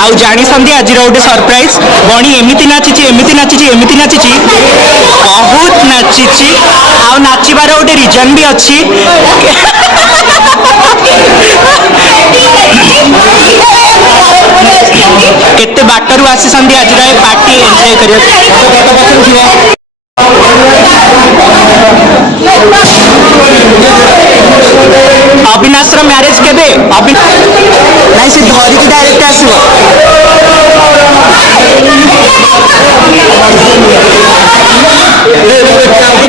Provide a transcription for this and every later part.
आउ जानी संधि आज गोटे सरप्राइज बणी एमती नाची एमती नाची एमती नाची बहुत नाची आउ नाचबार गोटे रिजन भी अच्छी केते बाटर आसी संधि आज पार्टी एंजॉय करिया अविनाश मैरेज केबे नहीं से धरिकी डायरेक्ट आसो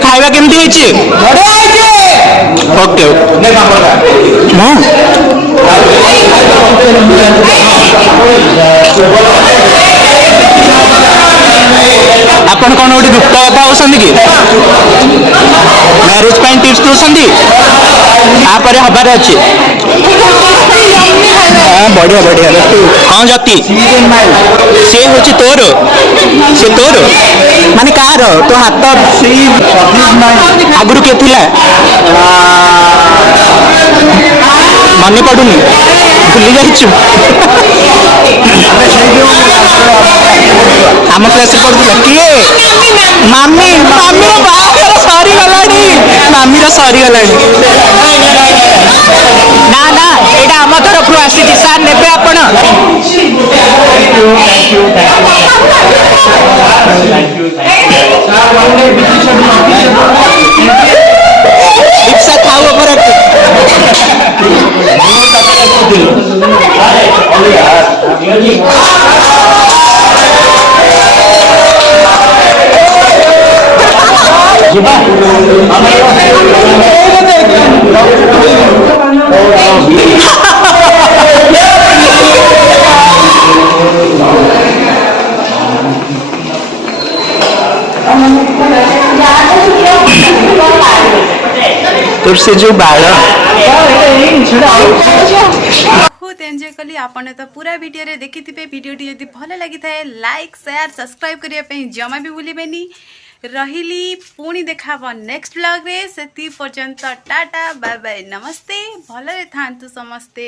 खाଇବା केमती ହେଇଛି ओके आपण कौन गोटे दुख बापा होती कि मैरेज टिप्स दूसरी तापर हबार अच्छे हाँ बढ़िया बढ़िया हाँ जति सी हूँ तोर सी तोर माने कार तो हाथ आगु किए थी मन पड़ूनी भूली जाइछु आम क्लास पढ़ुला किए मामी मामी बाहर सॉरी ସରିଗଲାଣି ମାମିର ସରିଗଲାଣି ନା ନା ଏଇଟା ଆମ ତରଫରୁ ଆସିଛି ସାର୍ ନେବେ ଆପଣ ଲିପ୍ସା ଥାଉ ଉପରେ तोर से जो बाल बहुत एंजॉय कली आपने तो पूरा वीडियो रे देखी थे वीडियो टी यदि भल लगी था लाइक शेयर सब्सक्राइब करने जमा भी भूलिबेनी रहिली पुणी देखा नेक्स्ट ब्लॉग रे से पर्यंत टाटा बाय बाय नमस्ते भलरे थांतु समस्ते।